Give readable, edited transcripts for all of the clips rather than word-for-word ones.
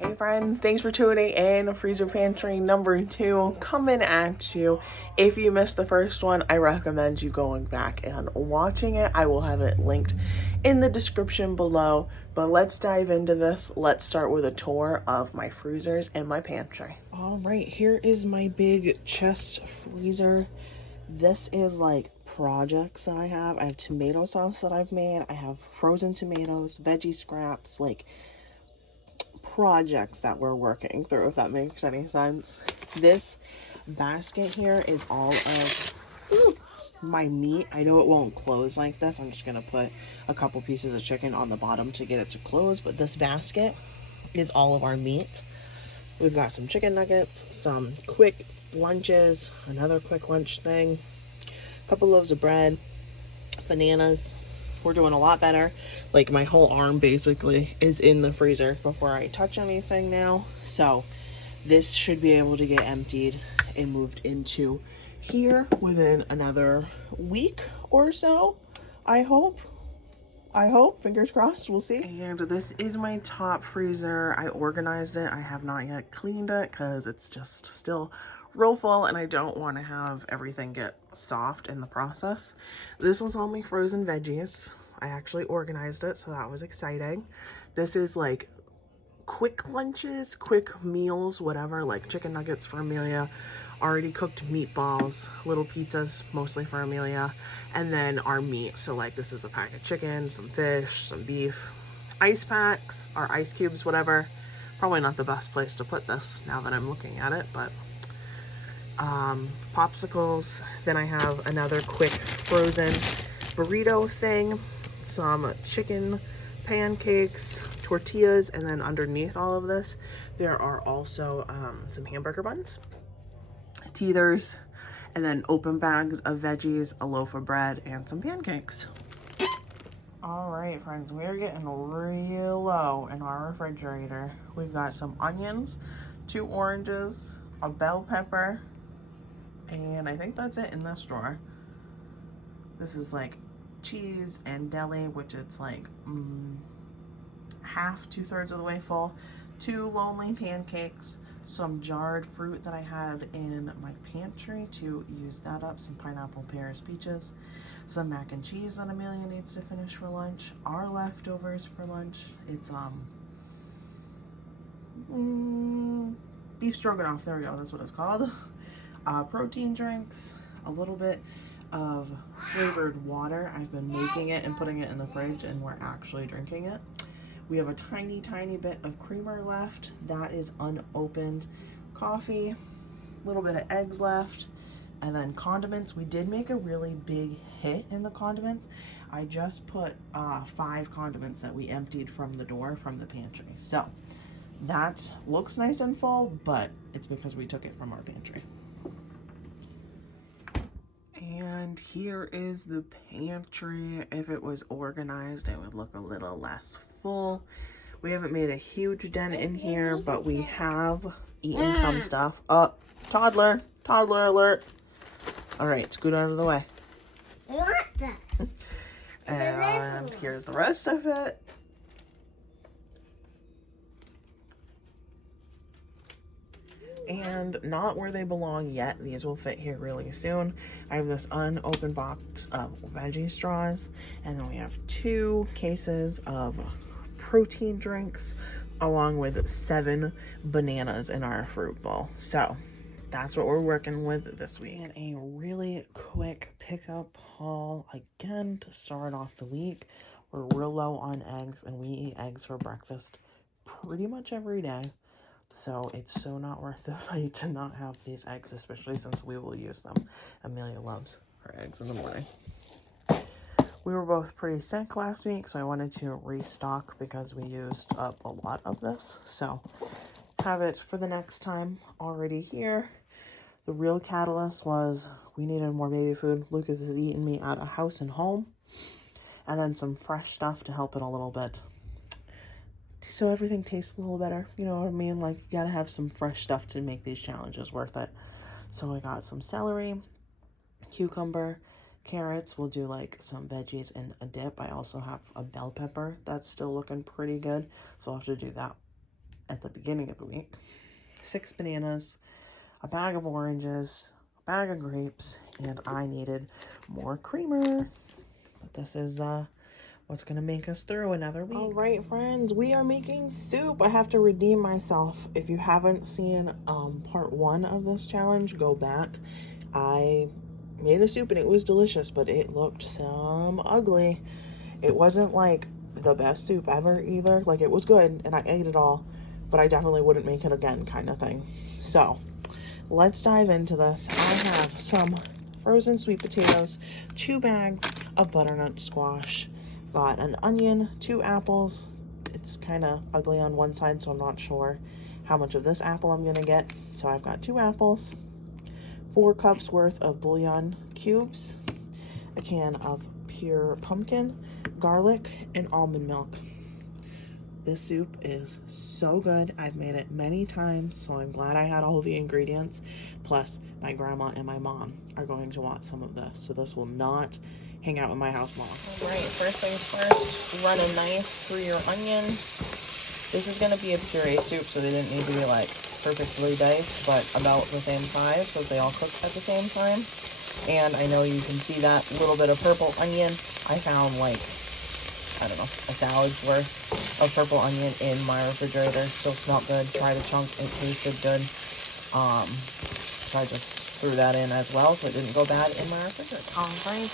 Hey friends, thanks for tuning in. Freezer Pantry number 2 coming at you. If you missed the first one, I recommend you going back and watching it. I will have it linked in the description below. But let's dive into this. Let's start with a tour of my freezers and my pantry. All right, here is my big chest freezer. This is like projects that I have. I have tomato sauce that I've made. I have frozen tomatoes, veggie scraps, like projects that we're working through, if that makes any sense. This basket here is all of my meat. I know it won't close like this. I'm just gonna put a couple pieces of chicken on the bottom to get it to close, but this basket is all of our meat. We've got some chicken nuggets, some quick lunches, another quick lunch thing, a couple loaves of bread, bananas. We're doing a lot better. Like my whole arm basically is in the freezer before I touch anything now. So this should be able to get emptied and moved into here within another week or so. I hope, fingers crossed, we'll see. And this is my top freezer. I organized it. I have not yet cleaned it because it's just still real full and I don't want to have everything get soft in the process. This was all my frozen veggies. I actually organized it, so that was exciting. This is like quick lunches, quick meals, whatever, like chicken nuggets for Amelia, already cooked meatballs, little pizzas, mostly for Amelia, and then our meat. So like this is a pack of chicken, some fish, some beef, ice packs, or ice cubes, whatever. Probably not the best place to put this now that I'm looking at it, but popsicles. Then I have another quick frozen burrito thing, some chicken pancakes, tortillas, and then underneath all of this there are also some hamburger buns, teethers, and then open bags of veggies, a loaf of bread, and some pancakes. All right, friends, we're getting real low in our refrigerator. We've got some onions, 2 oranges, a bell pepper, and I think that's it in this drawer. This is like cheese and deli, which it's like half, 2/3 of the way full. 2 lonely pancakes, some jarred fruit that I had in my pantry to use that up, some pineapple, pears, peaches, some mac and cheese that Amelia needs to finish for lunch, our leftovers for lunch. It's beef stroganoff, there we go, that's what it's called. Protein drinks, a little bit of flavored water. I've been making it and putting it in the fridge and we're actually drinking it. We have a tiny bit of creamer left that is unopened. Coffee, a little bit of eggs left, and then condiments. We did make a really big hit in the condiments. I just put 5 condiments that we emptied from the door from the pantry. So that looks nice and full, but it's because we took it from our pantry. And here is the pantry. If it was organized, it would look a little less full. We haven't made a huge dent in here, but we have eaten some stuff. Oh, toddler alert. All right, scoot out of the way. And here's the rest of it. And not where they belong yet. These will fit here really soon. I have this unopened box of veggie straws, and then we have 2 cases of protein drinks along with 7 bananas in our fruit bowl. So that's what we're working with this week. And a really quick pickup haul again to start off the week. We're real low on eggs, and we eat eggs for breakfast pretty much every day. So it's so not worth the fight to not have these eggs, especially since we will use them. Amelia loves her eggs in the morning. We were both pretty sick last week, so I wanted to restock because we used up a lot of this. So have it for the next time already here. The real catalyst was we needed more baby food. Lucas is eating me out of house and home. And then some fresh stuff to help it a little bit, so everything tastes a little better. You know what I mean? Like, you gotta have some fresh stuff to make these challenges worth it. So I got some celery, cucumber, carrots. We'll do like some veggies in a dip. I also have a bell pepper that's still looking pretty good, so I'll have to do that at the beginning of the week. 6 bananas, a bag of oranges, a bag of grapes, and I needed more creamer. But this is what's gonna make us through another week. All right, friends, we are making soup. I have to redeem myself. If you haven't seen part 1 of this challenge, go back. I made a soup and it was delicious, but it looked some ugly. It wasn't like the best soup ever either. Like, it was good and I ate it all, but I definitely wouldn't make it again, kind of thing. So let's dive into this. I have some frozen sweet potatoes, 2 bags of butternut squash, got an onion, 2 apples. It's kind of ugly on one side, so I'm not sure how much of this apple I'm gonna get. So I've got 2 apples, 4 cups worth of bouillon cubes, a can of pure pumpkin, garlic, and almond milk. This soup is so good. I've made it many times, so I'm glad I had all the ingredients. Plus, my grandma and my mom are going to want some of this, so this will not hang out in my house long. All right, first things first, run a knife through your onions. This is going to be a pureed soup, so they didn't need to be like perfectly diced, but about the same size, so they all cook at the same time. And I know you can see that little bit of purple onion. I found like, I don't know, a salad's worth of purple onion in my refrigerator. Still smelled good. Tried a chunk, it tasted good. So I just threw that in as well, so it didn't go bad in my refrigerator. All right.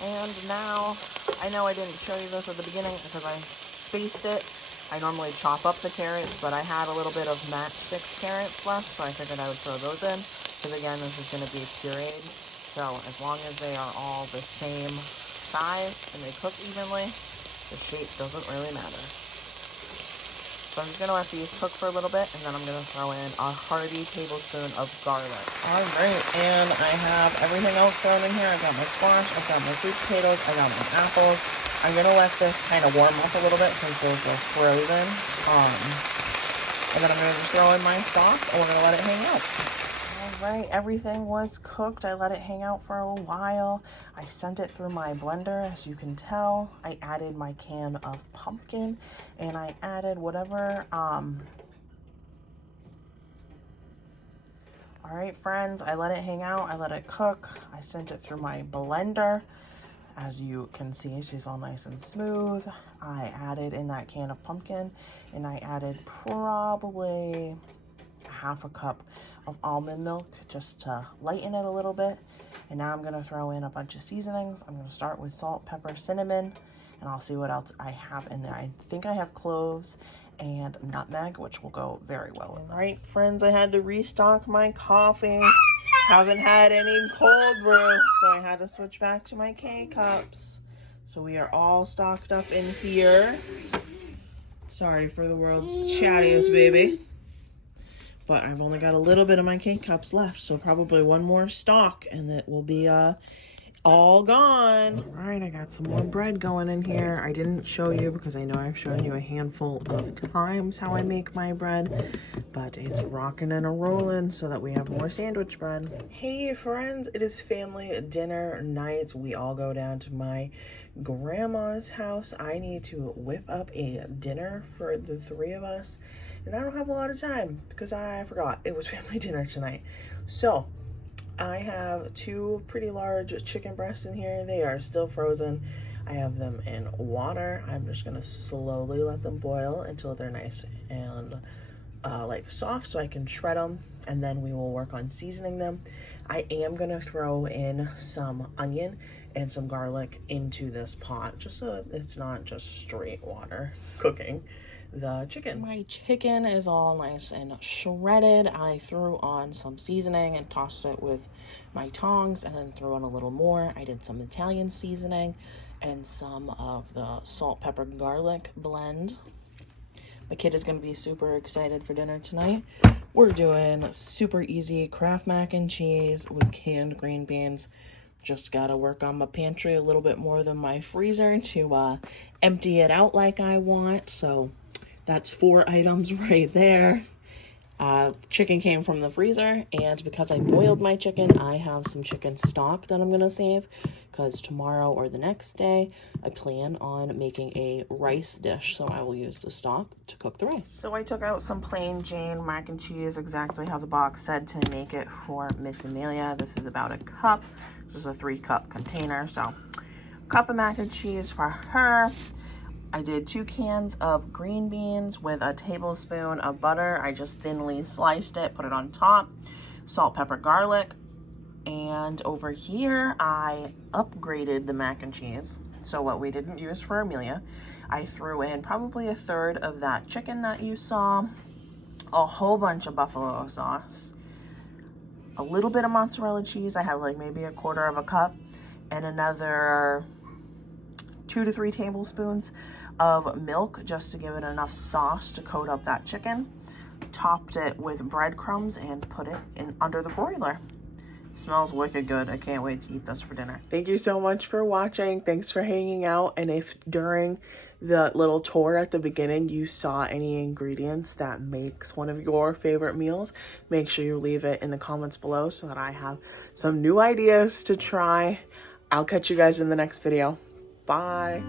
And now, I know I didn't show you this at the beginning because I spaced it. I normally chop up the carrots, but I had a little bit of matchstick carrots left, so I figured I would throw those in. Because again, this is going to be pureed. So as long as they are all the same size and they cook evenly, the shape doesn't really matter. So I'm just going to let these cook for a little bit, and then I'm going to throw in a hearty tablespoon of garlic. All right, and I have everything else thrown in here. I've got my squash, I've got my sweet potatoes, I got my apples. I'm going to let this kind of warm up a little bit since those were frozen. And then I'm going to just throw in my sauce, and we're going to let it hang out. All right, everything was cooked. I let it hang out for a while. I sent it through my blender, as you can tell. I added my can of pumpkin, and I added whatever, all right, friends, I let it hang out. I let it cook. I sent it through my blender. As you can see, she's all nice and smooth. I added in that can of pumpkin, and I added probably half a cup of almond milk just to lighten it a little bit. And now I'm going to throw in a bunch of seasonings. I'm going to start with salt, pepper, cinnamon, and I'll see what else I have in there. I think I have cloves and nutmeg, which will go very well with this. All right, friends, I had to restock my coffee. Haven't had any cold brew, so I had to switch back to my K-cups. So we are all stocked up in here. Sorry for the world's chattiest baby. But I've only got a little bit of my K-cups left, so probably one more stock and it will be all gone. All right, I got some more bread going in here. I didn't show you because I know I've shown you a handful of times how I make my bread, but it's rocking and a rolling so that we have more sandwich bread. Hey friends, it is family dinner night. We all go down to my grandma's house. I need to whip up a dinner for the 3 of us. And I don't have a lot of time because I forgot it was family dinner tonight. So I have 2 pretty large chicken breasts in here. They are still frozen. I have them in water. I'm just going to slowly let them boil until they're nice and like soft so I can shred them. And then we will work on seasoning them. I am going to throw in some onion and some garlic into this pot just so it's not just straight water cooking the chicken. My chicken is all nice and shredded. I threw on some seasoning and tossed it with my tongs and then threw in a little more. I did some Italian seasoning and some of the salt, pepper, garlic blend. My kid is going to be super excited for dinner tonight. We're doing super easy Kraft mac and cheese with canned green beans. Just gotta work on my pantry a little bit more than my freezer to empty it out like I want. So that's 4 items right there. Chicken came from the freezer, and because I boiled my chicken, I have some chicken stock that I'm going to save, because tomorrow or the next day, I plan on making a rice dish, so I will use the stock to cook the rice. So I took out some plain Jane mac and cheese, exactly how the box said to make it for Miss Amelia. This is about a cup. This is a 3-cup container, so a cup of mac and cheese for her. I did 2 cans of green beans with a tablespoon of butter. I just thinly sliced it, put it on top, salt, pepper, garlic. And over here, I upgraded the mac and cheese. So what we didn't use for Amelia, I threw in probably a third of that chicken that you saw, a whole bunch of buffalo sauce, a little bit of mozzarella cheese. I had like maybe a quarter of a cup, and another 2 to 3 tablespoons of milk just to give it enough sauce to coat up that chicken. Topped it with breadcrumbs and put it in under the broiler. Smells wicked good. I can't wait to eat this for dinner. Thank you so much for watching. Thanks for hanging out. And if during the little tour at the beginning you saw any ingredients that makes one of your favorite meals, make sure you leave it in the comments below so that I have some new ideas to try. I'll catch you guys in the next video. Bye.